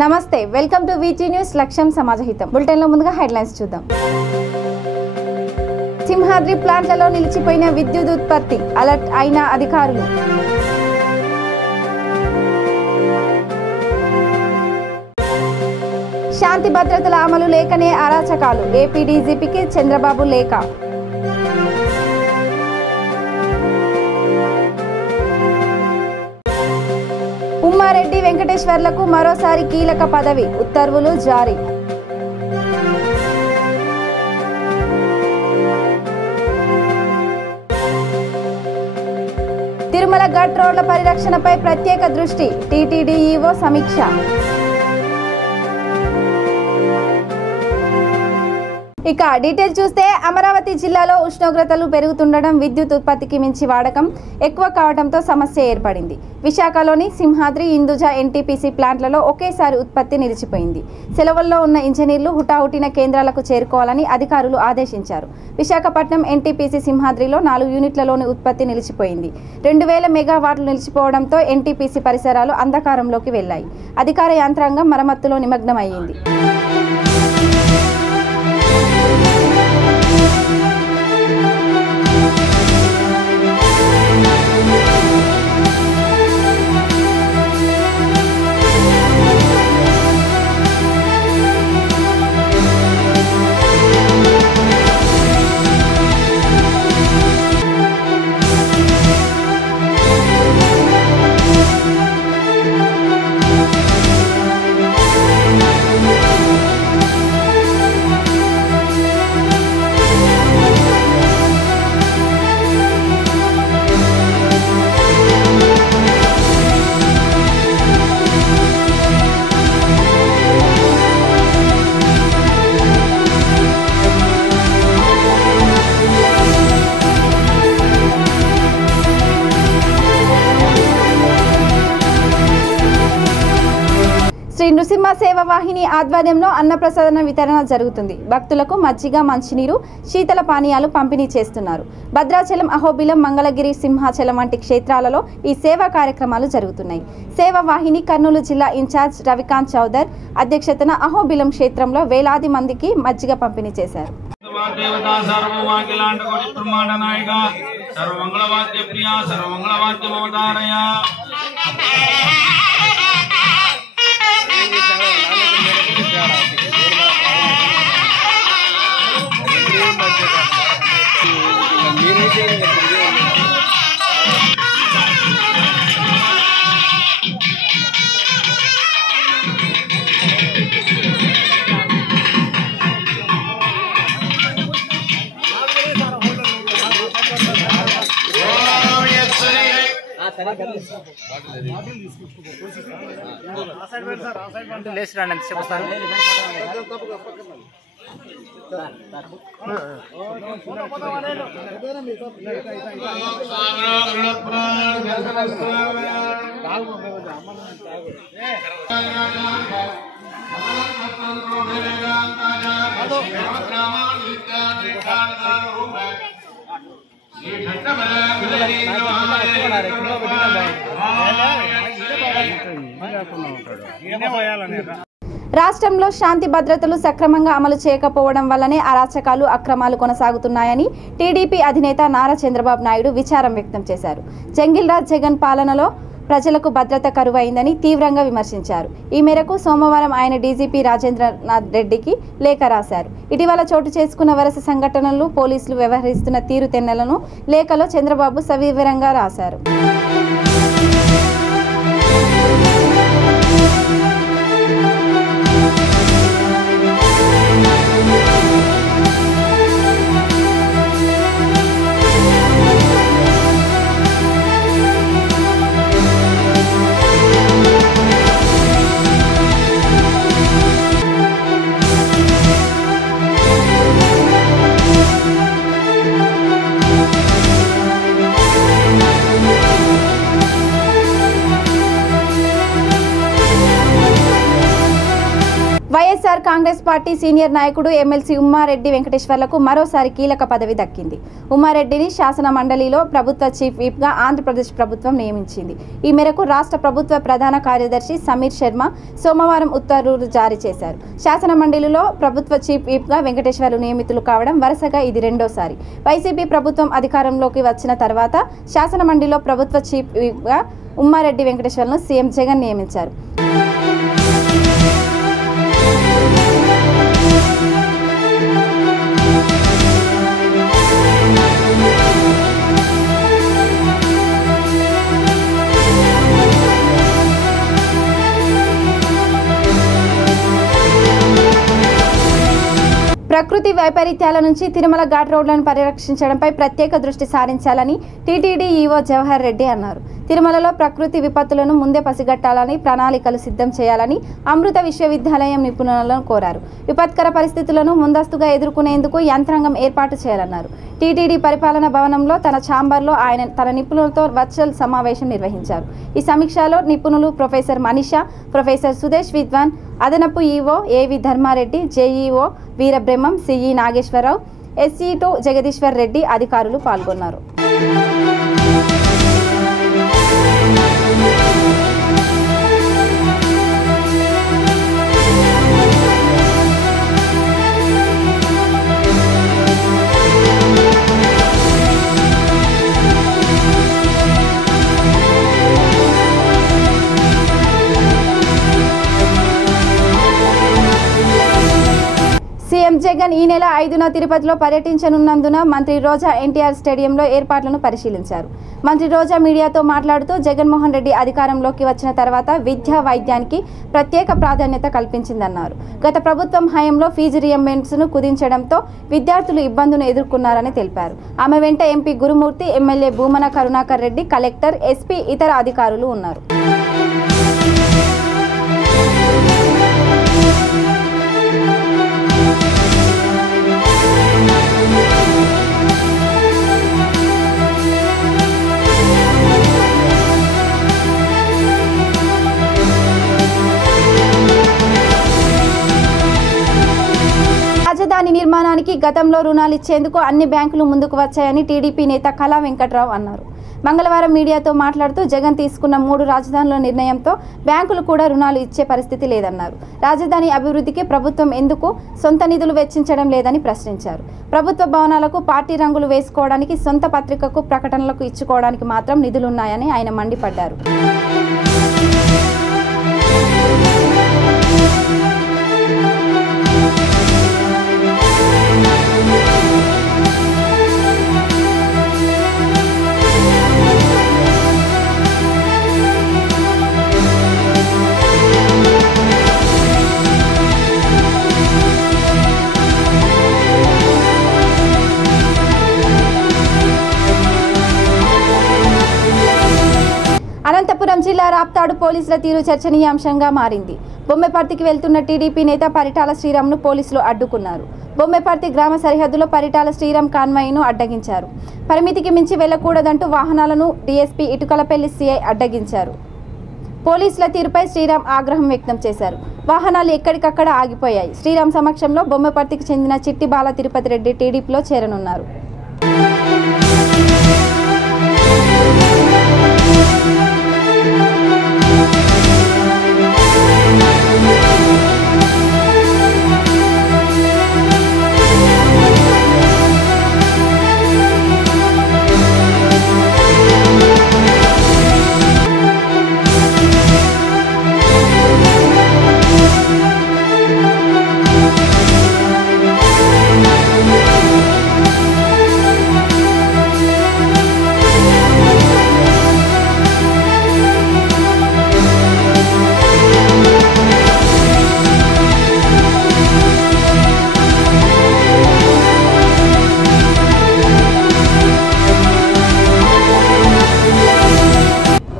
నమస్తే welcome to వీటీ news లక్ష్యం సమాజహితం bulletin లో ముందుగా హెడ్లైన్స్ చూద్దాం. సింహాద్రి ప్లాంట్లలో నిలిచిపోయిన విద్యుత్ ఉత్పత్తి అలర్ట్ అయిన అధికారులు. శాంతి భద్రతల అమలు లేకనే అరాచకాలు ఏపీ డీజీపీకి చంద్రబాబు లేఖ. ఉమ్మారెడ్డి వెంకటేశ్వర్లకు మరోసారి కీలక పదవి ఉత్తర్వులు జారీ. తిరుమల ఘట్ రోడ్ల పరిరక్షణపై ప్రత్యేక దృష్టి టీటీడీ ఈవో సమీక్ష. ఇక డీటెయిల్ చూస్తే అమరావతి జిల్లాలో ఉష్ణోగ్రతలు పెరుగుతుండడం, విద్యుత్ ఉత్పత్తికి మించి వాడకం ఎక్కువ కావడంతో సమస్య ఏర్పడింది. విశాఖలోని సింహాద్రి, ఇందుజ ఎన్టీపీసీ ప్లాంట్లలో ఒకేసారి ఉత్పత్తి నిలిచిపోయింది. సెలవుల్లో ఉన్న ఇంజనీర్లు హుటాహుటిన కేంద్రాలకు చేరుకోవాలని అధికారులు ఆదేశించారు. విశాఖపట్నం ఎన్టీపీసీ సింహాద్రిలో 4 యూనిట్లలోని ఉత్పత్తి నిలిచిపోయింది. 2000 మెగావాట్లు నిలిచిపోవడంతో ఎన్టీపీసీ పరిసరాలు అంధకారంలోకి వెళ్లాయి. అధికార యంత్రాంగం మరమ్మతులో నిమగ్నమయ్యింది. శ్రీ నృసింహ సేవ వాహిని ఆధ్వర్యంలో అన్నప్రసాదన వితరణ జరుగుతుంది. భక్తులకు మజ్జిగ, మంచినీరు, శీతల పానీయాలు పంపిణీ చేస్తున్నారు. భద్రాచలం, అహోబిలం, మంగళగిరి, సింహాచలం వంటి క్షేత్రాలలో ఈ సేవా కార్యక్రమాలు జరుగుతున్నాయి. సేవా వాహిని కర్నూలు జిల్లా ఇన్ఛార్జ్ రవికాంత్ చౌదర్ అధ్యక్షతన అహోబిలం క్షేత్రంలో వేలాది మందికి మజ్జిగ పంపిణీ చేశారు. రాష్ట్రంలో శాంతి భద్రతలు సక్రమంగా అమలు చేయకపోవడం వల్లనే అరాచకాలు, అక్రమాలు కొనసాగుతున్నాయని టీడీపీ అధినేత నారా చంద్రబాబు నాయుడు విచారం వ్యక్తం చేశారు. జంగిల్రాజ్ జగన్ పాలనలో ప్రజలకు భద్రత కరువైందని తీవ్రంగా విమర్శించారు. ఈ మేరకు సోమవారం ఆయన డీజీపీ రాజేంద్రనాథ్ రెడ్డికి లేఖ రాశారు. ఇటీవల చోటు చేసుకున్న వరుస సంఘటనలు, పోలీసులు వ్యవహరిస్తున్న తీరుతెన్నులను లేఖలో చంద్రబాబు సవివరంగా రాశారు. వైఎస్ఆర్ కాంగ్రెస్ పార్టీ సీనియర్ నాయకుడు ఎమ్మెల్సీ ఉమ్మారెడ్డి వెంకటేశ్వర్లకు మరోసారి కీలక పదవి దక్కింది. ఉమ్మారెడ్డిని శాసన మండలిలో ప్రభుత్వ చీఫ్ విప్గా ఆంధ్రప్రదేశ్ ప్రభుత్వం నియమించింది. ఈ మేరకు రాష్ట్ర ప్రభుత్వ ప్రధాన కార్యదర్శి సమీర్ శర్మ సోమవారం ఉత్తర్వులు జారీ చేశారు. శాసన మండలిలో ప్రభుత్వ చీఫ్ విప్గా వెంకటేశ్వర్లు నియమితులు కావడం వరుసగా ఇది రెండోసారి. వైసీపీ ప్రభుత్వం అధికారంలోకి వచ్చిన తర్వాత శాసన మండలిలో ప్రభుత్వ చీఫ్ విప్గా ఉమ్మారెడ్డి వెంకటేశ్వర్లను సీఎం జగన్ నియమించారు. ప్రకృతి వైపరీత్యాల నుంచి తిరుమల ఘాట్ రోడ్లను పరిరక్షించడంపై ప్రత్యేక దృష్టి సారించాలని టీటీడీ ఈవో జవహర్ రెడ్డి అన్నారు. తిరుమలలో ప్రకృతి విపత్తులను ముందే పసిగట్టాలని ప్రణాళికలు సిద్ధం చేయాలని అమృత విశ్వవిద్యాలయం నిపుణులను కోరారు. విపత్కర పరిస్థితులను ముందస్తుగా ఎదుర్కొనేందుకు యంత్రాంగం ఏర్పాటు చేయాలన్నారు. టీటీడీ పరిపాలన భవనంలో తన ఛాంబర్లో ఆయన తన నిపుణులతో వర్చువల్ సమావేశం నిర్వహించారు. ఈ సమీక్షలో నిపుణులు ప్రొఫెసర్ మనీషా, ప్రొఫెసర్ సుదేశ్ విద్వాన్, అదనపు EO A V Dharma Reddy, JEO Veerabrahmam, CE Nageswara Rao, SE two Jagadishwar Reddy అధికారులు పాల్గొన్నారు. సీఎం జగన్ ఈ నెల 5న తిరుపతిలో పర్యటించనున్నందున మంత్రి రోజా ఎన్టీఆర్ స్టేడియంలో ఏర్పాట్లను పరిశీలించారు. మంత్రి రోజా మీడియాతో మాట్లాడుతూ జగన్మోహన్ రెడ్డి అధికారంలోకి వచ్చిన తర్వాత విద్యా వైద్యానికి ప్రత్యేక ప్రాధాన్యత కల్పించిందన్నారు. గత ప్రభుత్వం హయాంలో ఫీజు రియంబర్స్మెంట్ను కుదించడంతో విద్యార్థులు ఇబ్బందులు ఎదుర్కొన్నారని తెలిపారు. ఆమె వెంట MP Gurumurthy, MLA Bhumana Karunakar Reddy, collector, SP, ఇతర అధికారులు ఉన్నారు. రాజధాని నిర్మాణానికి గతంలో రుణాలు ఇచ్చేందుకు అన్ని బ్యాంకులు ముందుకు వచ్చాయని టీడీపీ నేత కళా వెంకట్రావు అన్నారు. మంగళవారం మీడియాతో మాట్లాడుతూ జగన్ తీసుకున్న 3 రాజధానుల నిర్ణయంతో బ్యాంకులు కూడా రుణాలు ఇచ్చే పరిస్థితి లేదన్నారు. రాజధాని అభివృద్ధికి ప్రభుత్వం ఎందుకు సొంత నిధులు వెచ్చించడం లేదని ప్రశ్నించారు. ప్రభుత్వ భవనాలకు పార్టీ రంగులు వేసుకోవడానికి, సొంత పత్రికకు ప్రకటనలకు ఇచ్చుకోవడానికి మాత్రం నిధులున్నాయని ఆయన మండిపడ్డారు. అనంతపురం జిల్లా రాప్తాడు పోలీసుల తీరు చర్చనీయాంశంగా మారింది. బొమ్మెపర్తికి వెళ్తున్న టీడీపీ నేత పరిటాల శ్రీరామ్ను పోలీసులు అడ్డుకున్నారు. బొమ్మెపర్తి గ్రామ సరిహద్దులో పరిటాల శ్రీరామ్ కాన్వాయ్ను అడ్డగించారు. పరిమితికి మించి వెళ్లకూడదంటూ వాహనాలను డీఎస్పీ ఇటుకలపల్లి సీఐ అడ్డగించారు. పోలీసుల తీరుపై శ్రీరామ్ ఆగ్రహం వ్యక్తం చేశారు. వాహనాలు ఎక్కడికక్కడ ఆగిపోయాయి. శ్రీరామ్ సమక్షంలో బొమ్మెపర్తికి చెందిన చిట్టి బాల తిరుపతి రెడ్డి టీడీపీలో చేరనున్నారు.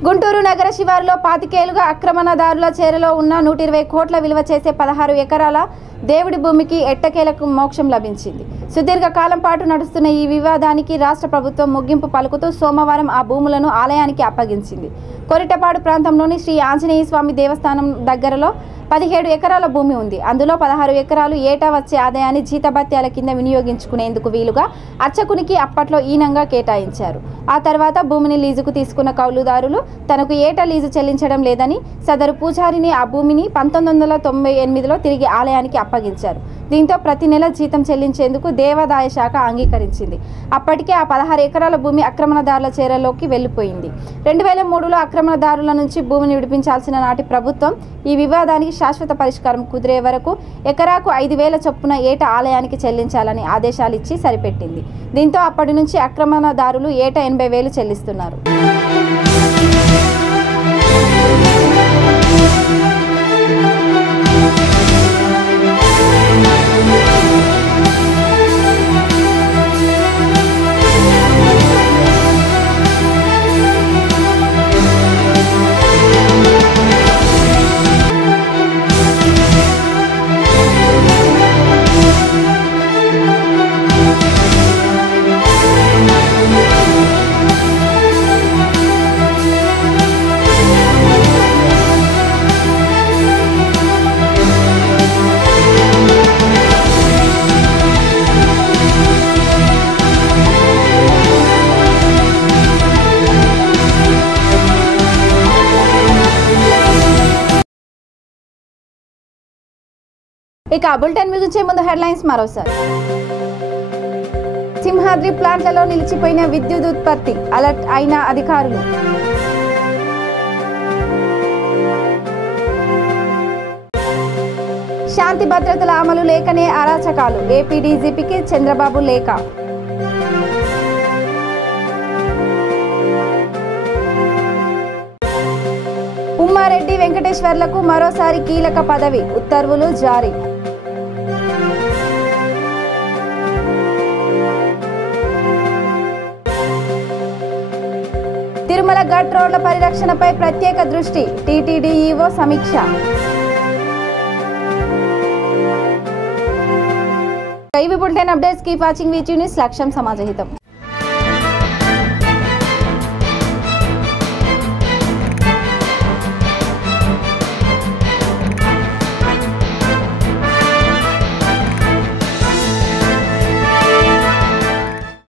గుంటూరు నగర శివారులో 25 ఏళ్లుగా ఆక్రమణదారుల చేరలో ఉన్న 120 కోట్ల విలువ చేసే 16 ఎకరాల దేవుడి భూమికి ఎట్టకేలకు మోక్షం లభించింది. సుదీర్ఘ కాలం పాటు నడుస్తున్న ఈ వివాదానికి రాష్ట్ర ప్రభుత్వం ముగింపు పలుకుతూ సోమవారం ఆ భూములను ఆలయానికి అప్పగించింది. కొరిటపాడు ప్రాంతంలోని శ్రీ ఆంజనేయ స్వామి దేవస్థానం దగ్గరలో 17 ఎకరాల భూమి ఉంది. అందులో 16 ఎకరాలు ఏటా వచ్చే ఆదాయాన్ని జీతభత్యాల కింద వినియోగించుకునేందుకు వీలుగా అర్చకునికి అప్పట్లో ఈనంగా కేటాయించారు. ఆ తర్వాత భూమిని లీజుకు తీసుకున్న కౌలుదారులు తనకు ఏటా లీజు చెల్లించడం లేదని సదరు పూజారిని ఆ భూమిని 1998లో తిరిగి ఆలయానికి అప్పగించారు. దీంతో ప్రతి నెల జీతం చెల్లించేందుకు దేవాదాయ శాఖ అంగీకరించింది. అప్పటికే ఆ 16 ఎకరాల భూమి ఆక్రమణదారుల చేరలోకి వెళ్లిపోయింది. 2003లో ఆక్రమణదారుల నుంచి భూమిని విడిపించాల్సిన నాటి ప్రభుత్వం ఈ వివాదానికి శాశ్వత పరిష్కారం కుదిరే వరకు ఎకరాకు 5,000 చొప్పున ఏటా ఆలయానికి చెల్లించాలని ఆదేశాలు ఇచ్చి సరిపెట్టింది. దీంతో అప్పటి నుంచి ఆక్రమణదారులు ఏటా 80,000 చెల్లిస్తున్నారు. ఇక బులెటిన్ ముగించే ముందు హెడ్లైన్స్ మరోసారి. సింహాద్రి ప్లాంట్లలో నిలిచిపోయిన విద్యుత్ ఉత్పత్తి, అలర్ట్ అయిన అధికారులు. శాంతి భద్రతల అమలు లేకనే అరాచకాలు, ఏపీ డీజీపీకి చంద్రబాబు లేఖ. ఉమ్మారెడ్డి వెంకటేశ్వర్లకు మరోసారి కీలక పదవి, ఉత్తర్వులు జారీ. తిరుమల ఘట్ రోడ్ల పరిరక్షణపై ప్రత్యేక దృష్టి, టీటీడీ ఈవో సమీక్ష. ఇవి bulletin updates. Keep watching VTV news. లక్ష్యం సమాజహితం.